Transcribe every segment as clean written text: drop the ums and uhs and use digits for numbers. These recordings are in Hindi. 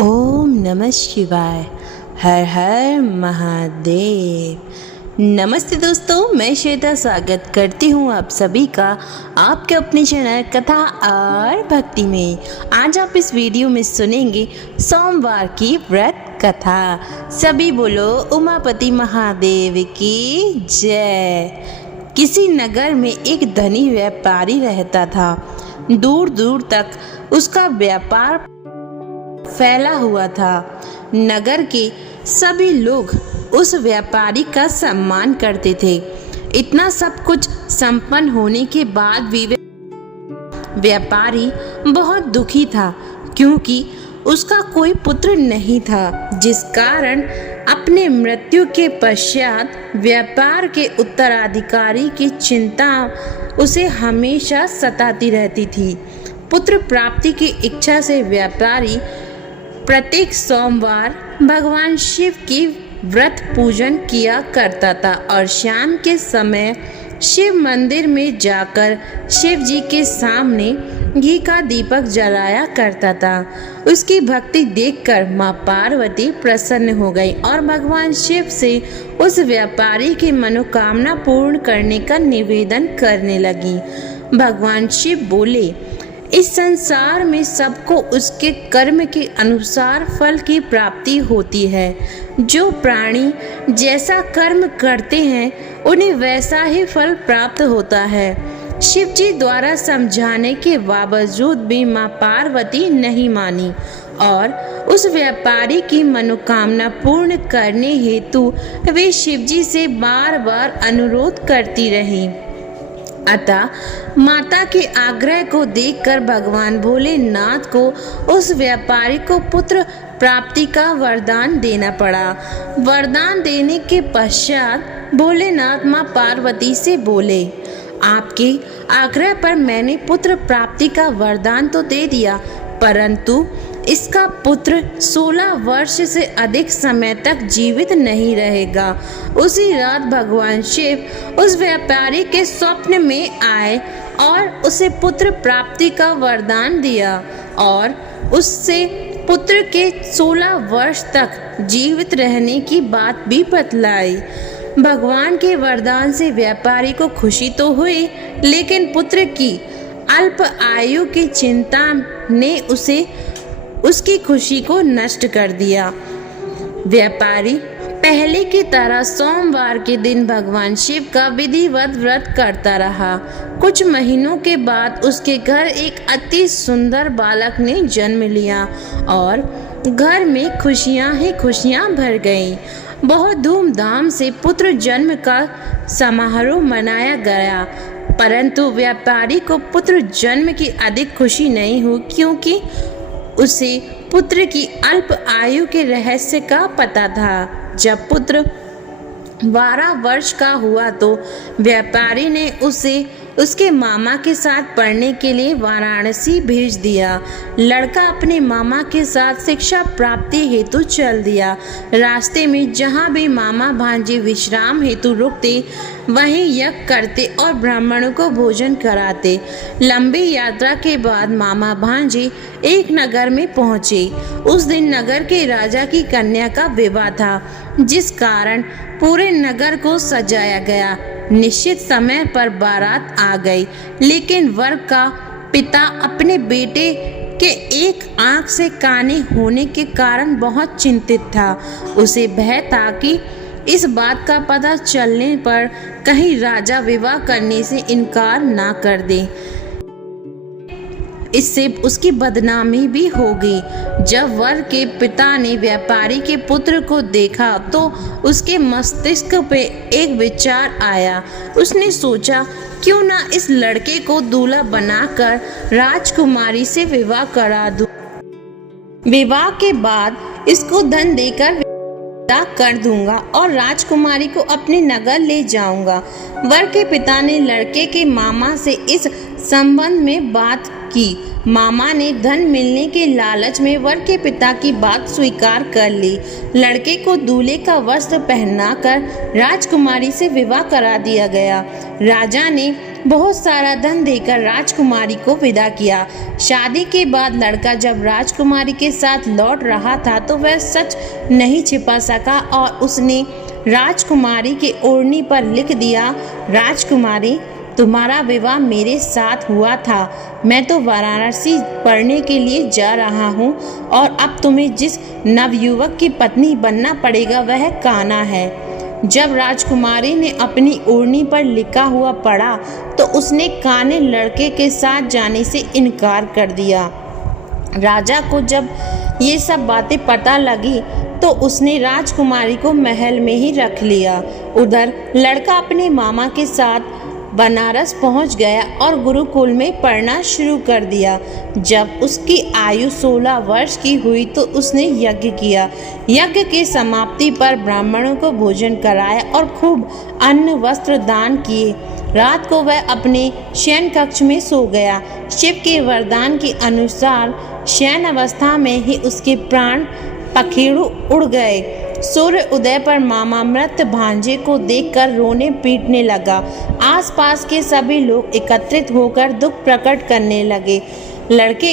ओम नमः शिवाय। हर हर महादेव। नमस्ते दोस्तों, मैं श्वेता स्वागत करती हूँ आप सभी का आपके अपने चैनल कथा और भक्ति में। आज आप इस वीडियो में सुनेंगे सोमवार की व्रत कथा। सभी बोलो उमापति महादेव की जय। किसी नगर में एक धनी व्यापारी रहता था। दूर दूर तक उसका व्यापार फैला हुआ था। नगर के सभी लोग उस व्यापारी का सम्मान करते थे। इतना सब कुछ संपन्न होने के बाद भी व्यापारी बहुत दुखी था, क्योंकि उसका कोई पुत्र नहीं था, जिस कारण अपने मृत्यु के पश्चात व्यापार के उत्तराधिकारी की चिंता उसे हमेशा सताती रहती थी। पुत्र प्राप्ति की इच्छा से व्यापारी प्रत्येक सोमवार भगवान शिव की व्रत पूजन किया करता था और शाम के समय शिव मंदिर में जाकर शिव जी के सामने घी का दीपक जलाया करता था। उसकी भक्ति देखकर माँ पार्वती प्रसन्न हो गई और भगवान शिव से उस व्यापारी की मनोकामना पूर्ण करने का निवेदन करने लगी। भगवान शिव बोले, इस संसार में सबको उसके कर्म के अनुसार फल की प्राप्ति होती है। जो प्राणी जैसा कर्म करते हैं उन्हें वैसा ही फल प्राप्त होता है। शिव जी द्वारा समझाने के बावजूद भी माँ पार्वती नहीं मानी और उस व्यापारी की मनोकामना पूर्ण करने हेतु वे शिव जी से बार बार अनुरोध करती रही। अतः माता के आग्रह को देखकर भगवान भोलेनाथ को उस व्यापारी को पुत्र प्राप्ति का वरदान देना पड़ा। वरदान देने के पश्चात भोलेनाथ माँ पार्वती से बोले, आपके आग्रह पर मैंने पुत्र प्राप्ति का वरदान तो दे दिया, परंतु इसका पुत्र 16 वर्ष से अधिक समय तक जीवित नहीं रहेगा। उसी रात भगवान शिव उस व्यापारी के स्वप्न में आए और उसे पुत्र प्राप्ति का वरदान दिया और उससे पुत्र के 16 वर्ष तक जीवित रहने की बात भी बतलाई। भगवान के वरदान से व्यापारी को खुशी तो हुई, लेकिन पुत्र की अल्प आयु की चिंता ने उसकी खुशी को नष्ट कर दिया। व्यापारी पहले की तरह सोमवार के दिन भगवान शिव का विधिवत व्रत करता रहा। कुछ महीनों के बाद उसके घर एक अति सुंदर बालक ने जन्म लिया और घर में खुशियां ही खुशियां भर गईं। बहुत धूमधाम से पुत्र जन्म का समारोह मनाया गया, परंतु व्यापारी को पुत्र जन्म की अधिक खुशी नहीं हुई, क्योंकि उसे पुत्र की अल्प आयु के रहस्य का पता था। जब पुत्र 12 वर्ष का हुआ तो व्यापारी ने उसे उसके मामा के साथ पढ़ने के लिए वाराणसी भेज दिया। लड़का अपने मामा के साथ शिक्षा प्राप्ति हेतु चल दिया। रास्ते में जहाँ भी मामा भांजे विश्राम हेतु रुकते, वहीं यज्ञ करते और ब्राह्मणों को भोजन कराते। लंबी यात्रा के बाद मामा भांजे एक नगर में पहुँचे। उस दिन नगर के राजा की कन्या का विवाह था, जिस कारण पूरे नगर को सजाया गया। निश्चित समय पर बारात आ गई, लेकिन वर का पिता अपने बेटे के एक आंख से काने होने के कारण बहुत चिंतित था। उसे भय था कि इस बात का पता चलने पर कहीं राजा विवाह करने से इनकार ना कर दे, इससे उसकी बदनामी भी होगी। जब वर के पिता ने व्यापारी के पुत्र को देखा तो उसके मस्तिष्क पे एक विचार आया। उसने सोचा, क्यों ना इस लड़के को दूल्हा बनाकर राजकुमारी से विवाह करा दूं। विवाह के बाद इसको धन देकर कर दूंगा और राजकुमारी को अपने नगर ले जाऊंगा। वर के पिता ने लड़के के मामा से इस संबंध में बात की। मामा ने धन मिलने के लालच में वर के पिता की बात स्वीकार कर ली। लड़के को दूल्हे का वस्त्र पहनाकर राजकुमारी से विवाह करा दिया गया। राजा ने बहुत सारा धन देकर राजकुमारी को विदा किया। शादी के बाद लड़का जब राजकुमारी के साथ लौट रहा था तो वह सच नहीं छिपा सका और उसने राजकुमारी के ओढ़नी पर लिख दिया, राजकुमारी, तुम्हारा विवाह मेरे साथ हुआ था। मैं तो वाराणसी पढ़ने के लिए जा रहा हूँ और अब तुम्हें जिस नवयुवक की पत्नी बनना पड़ेगा वह कान्हा है। जब राजकुमारी ने अपनी ओढ़नी पर लिखा हुआ पढ़ा तो उसने काने लड़के के साथ जाने से इनकार कर दिया। राजा को जब ये सब बातें पता लगी तो उसने राजकुमारी को महल में ही रख लिया। उधर लड़का अपने मामा के साथ बनारस पहुंच गया और गुरुकुल में पढ़ना शुरू कर दिया। जब उसकी आयु 16 वर्ष की हुई तो उसने यज्ञ किया। यज्ञ की समाप्ति पर ब्राह्मणों को भोजन कराया और खूब अन्न वस्त्र दान किए। रात को वह अपने शयन कक्ष में सो गया। शिव के वरदान के अनुसार शयन अवस्था में ही उसके प्राण पखेरु उड़ गए। सूर्य उदय पर मामा मृत भांजे को देखकर रोने पीटने लगा। आसपास के सभी लोग एकत्रित होकर दुख प्रकट करने लगे। लड़के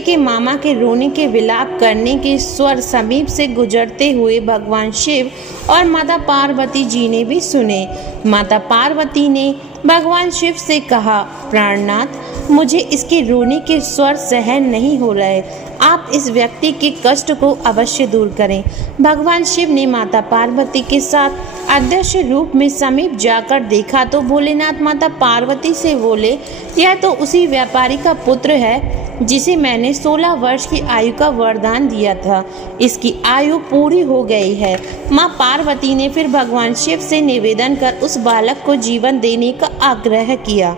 के मामा के रोने के विलाप करने के स्वर समीप से गुजरते हुए भगवान शिव और माता पार्वती जी ने भी सुने। माता पार्वती ने भगवान शिव से कहा, प्राणनाथ, मुझे इसके रोने के स्वर सहन नहीं हो रहे, आप इस व्यक्ति के कष्ट को अवश्य दूर करें। भगवान शिव ने माता पार्वती के साथ अदृश्य रूप में समीप जाकर देखा तो भोलेनाथ माता पार्वती से बोले, यह तो उसी व्यापारी का पुत्र है जिसे मैंने 16 वर्ष की आयु का वरदान दिया था। इसकी आयु पूरी हो गई है। माँ पार्वती ने फिर भगवान शिव से निवेदन कर उस बालक को जीवन देने का आग्रह किया।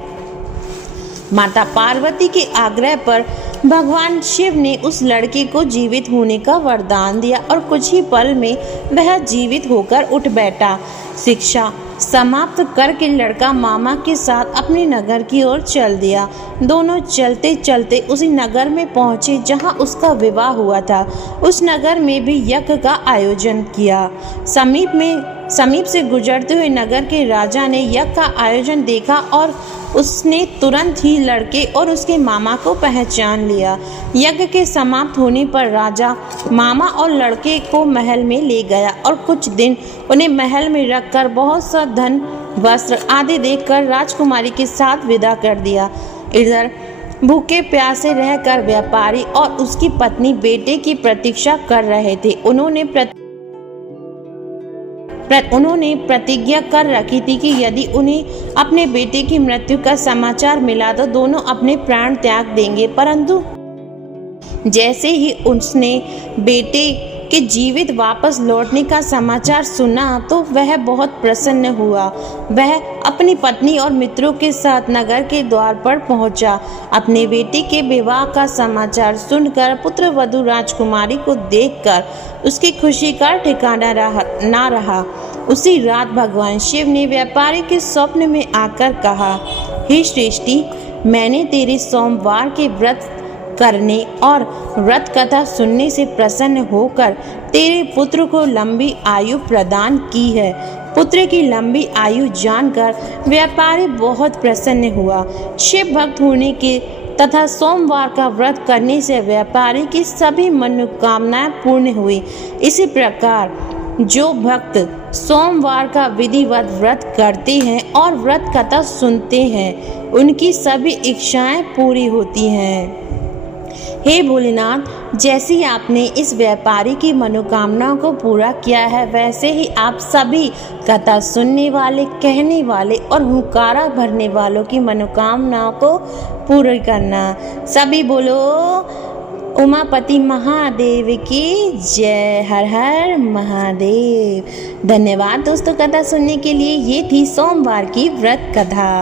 माता पार्वती के आग्रह पर भगवान शिव ने उस लड़के को जीवित होने का वरदान दिया और कुछ ही पल में वह जीवित होकर उठ बैठा। शिक्षा समाप्त करके लड़का मामा के साथ अपने नगर की ओर चल दिया। दोनों चलते चलते उसी नगर में पहुंचे जहां उसका विवाह हुआ था। उस नगर में भी यज्ञ का आयोजन किया। समीप से गुजरते हुए नगर के राजा ने यज्ञ का आयोजन देखा और उसने तुरंत ही लड़के और उसके मामा को पहचान लिया। यज्ञ के समाप्त होने पर राजा मामा और लड़के को महल में ले गया और कुछ दिन उन्हें महल में रखकर बहुत सा धन वस्त्र आदि देकर राजकुमारी के साथ विदा कर दिया। इधर भूखे प्यासे रहकर व्यापारी और उसकी पत्नी बेटे की प्रतीक्षा कर रहे थे। उन्होंने प्रतिज्ञा कर रखी थी कि यदि उन्हें अपने बेटे की मृत्यु का समाचार मिला तो दोनों अपने प्राण त्याग देंगे। परंतु जैसे ही उसने बेटे के जीवित वापस लौटने का समाचार सुना तो वह बहुत प्रसन्न हुआ। वह अपनी पत्नी और मित्रों के साथ नगर के द्वार पर पहुंचा। अपने बेटे के विवाह का समाचार सुनकर पुत्र वधू राजकुमारी को देखकर उसकी खुशी का ठिकाना ना रहा। उसी रात भगवान शिव ने व्यापारी के स्वप्न में आकर कहा, हे श्रेष्ठी, मैंने तेरे सोमवार के व्रत करने और व्रत कथा सुनने से प्रसन्न होकर तेरे पुत्र को लंबी आयु प्रदान की है। पुत्र की लंबी आयु जानकर व्यापारी बहुत प्रसन्न हुआ। शिव भक्त होने के तथा सोमवार का व्रत करने से व्यापारी की सभी मनोकामनाएं पूर्ण हुई। इसी प्रकार जो भक्त सोमवार का विधिवत व्रत करते हैं और व्रत कथा सुनते हैं उनकी सभी इच्छाएं पूरी होती हैं। हे भोलेनाथ, जैसे ही आपने इस व्यापारी की मनोकामनाओं को पूरा किया है वैसे ही आप सभी कथा सुनने वाले, कहने वाले और हुंकारा भरने वालों की मनोकामनाओं को पूरी करना। सभी बोलो उमापति महादेव की जय। हर हर महादेव। धन्यवाद दोस्तों कथा सुनने के लिए। ये थी सोमवार की व्रत कथा।